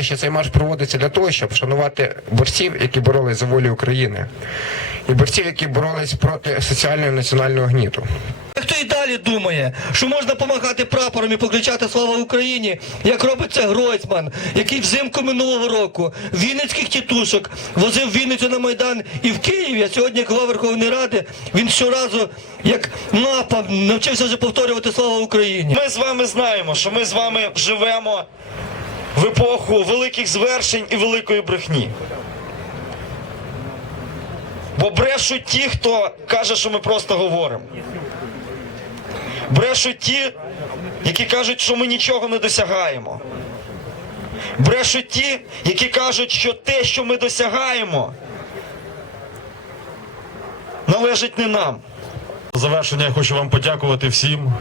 що цей марш проводиться для того, щоб вшанувати борців, які боролись за волю України, і борців, які боролись проти соціального і національного гніту. Хто і далі думає, що можна помагати прапором і покричати Слава Україні, як робить це Гройсман, який взимку минулого року Вінницьких тітушок возив Вінницю на Майдан і в Києві, а сьогодні як голова Верховної Ради, він щоразу, як мапа, навчився вже повторювати Слава Україні. Ми з вами знаємо, що ми з вами живемо в епоху великих звершень і великої брехні. Бо брешуть ті, хто каже, що ми просто говоримо. Брешуть ті, які кажуть, що ми нічого не досягаємо. Брешуть ті, які кажуть, що те, що ми досягаємо, належить не нам. Завершення я хочу вам подякувати всім,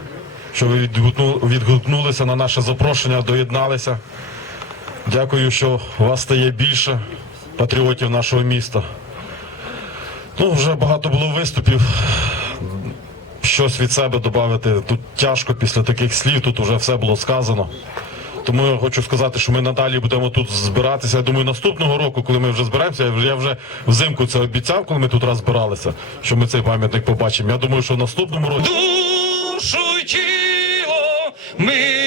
що ви відгукну- відгукнулися на наше запрошення, доєдналися. Дякую, що вас стає більше патріотів нашого міста. Ну, вже багато було виступів. Щось від себе додати. Тут тяжко після таких слів, тут вже все було сказано. Тому я хочу сказати, що ми надалі будемо тут збиратися. Я думаю, наступного року, коли ми вже зберемося, я вже, взимку це обіцяв, коли ми тут раз збиралися, що ми цей пам'ятник побачимо. Я думаю, що в наступному році. душу тіло ми